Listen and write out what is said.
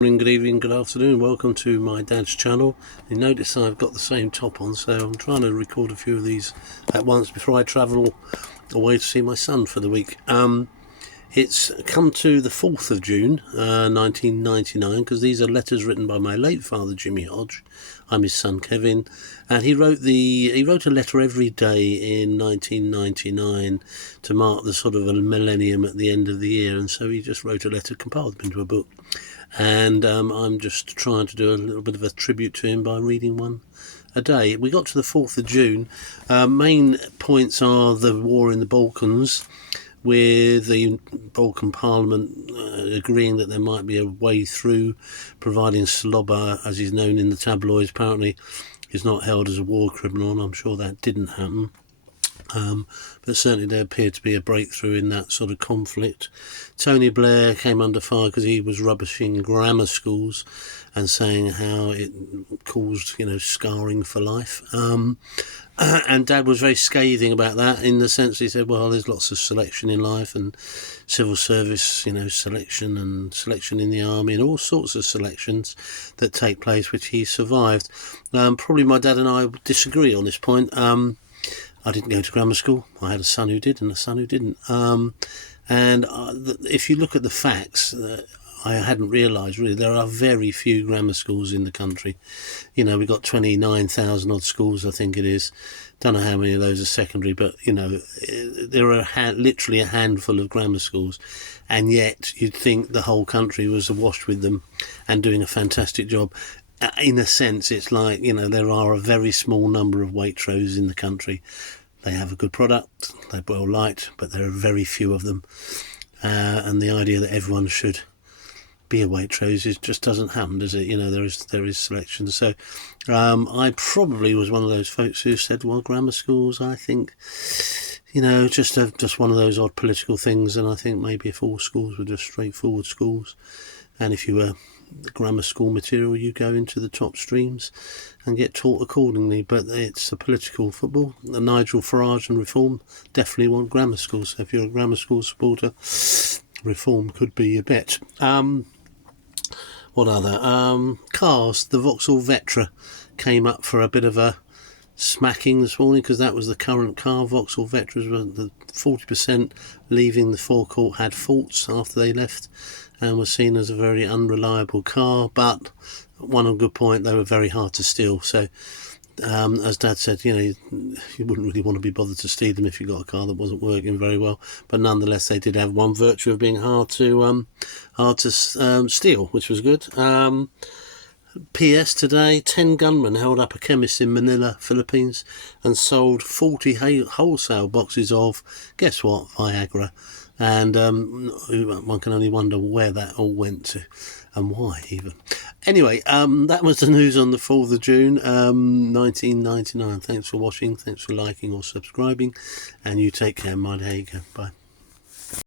Morning, good evening, good afternoon. Welcome to my dad's channel. You notice I've got the same top on, so I'm trying to record a few of these at once before I travel away to see my son for the week. It's come to the 4th of June 1999, because these are letters written by my late father Jimmy Hodge. I'm his son Kevin, and he wrote a letter every day in 1999 to mark the sort of a millennium at the end of the year, and so he just wrote a letter, compiled them into a book. And I'm just trying to do a little bit of a tribute to him by reading one a day. We got to the 4th of June. Main points are the war in the Balkans, with the Balkan Parliament agreeing that there might be a way through, providing Sloba, as he's known in the tabloids, apparently is not held as a war criminal, and I'm sure that didn't happen. But certainly there appeared to be a breakthrough in that sort of conflict. Tony Blair came under fire because he was rubbishing grammar schools and saying how it caused, scarring for life. And Dad was very scathing about that, in the sense he said, well, there's lots of selection in life, and civil service, selection, and selection in the army, and all sorts of selections that take place, which he survived. Probably my dad and I disagree on this point. I didn't go to grammar school. I had a son who did and a son who didn't. If you look at the facts, I hadn't realised really there are very few grammar schools in the country. We've got 29,000 odd schools, I think it is. Don't know how many of those are secondary, but there are literally a handful of grammar schools, and yet you'd think the whole country was awash with them and doing a fantastic job. In a sense, it's like, there are a very small number of Waitrose in the country. They have a good product, they're well liked, but there are very few of them. And the idea that everyone should be a Waitrose just doesn't happen, does it? There is selection. So I probably was one of those folks who said, well, grammar schools, I think, just one of those odd political things. And I think maybe if all schools were just straightforward schools, and if you were grammar school material, you go into the top streams and get taught accordingly. But it's a political football. Nigel Farage and Reform definitely want grammar schools. So if you're a grammar school supporter, Reform could be your bet. What other? Cars. The Vauxhall Vectra came up for a bit of a smacking this morning, because that was the current car. Vauxhall Vectras were the 40% leaving the forecourt had faults after they left, and was seen as a very unreliable car. But one good point, they were very hard to steal. So as Dad said, you wouldn't really want to be bothered to steal them if you got a car that wasn't working very well. But nonetheless, they did have one virtue of being hard to steal, which was good. PS today, 10 gunmen held up a chemist in Manila, Philippines, and sold 40 wholesale boxes of, guess what, Viagra. And one can only wonder where that all went to, and why even. Anyway, that was the news on the 4th of June 1999. Thanks for watching, thanks for liking or subscribing, and you take care. Mind how you go. Bye.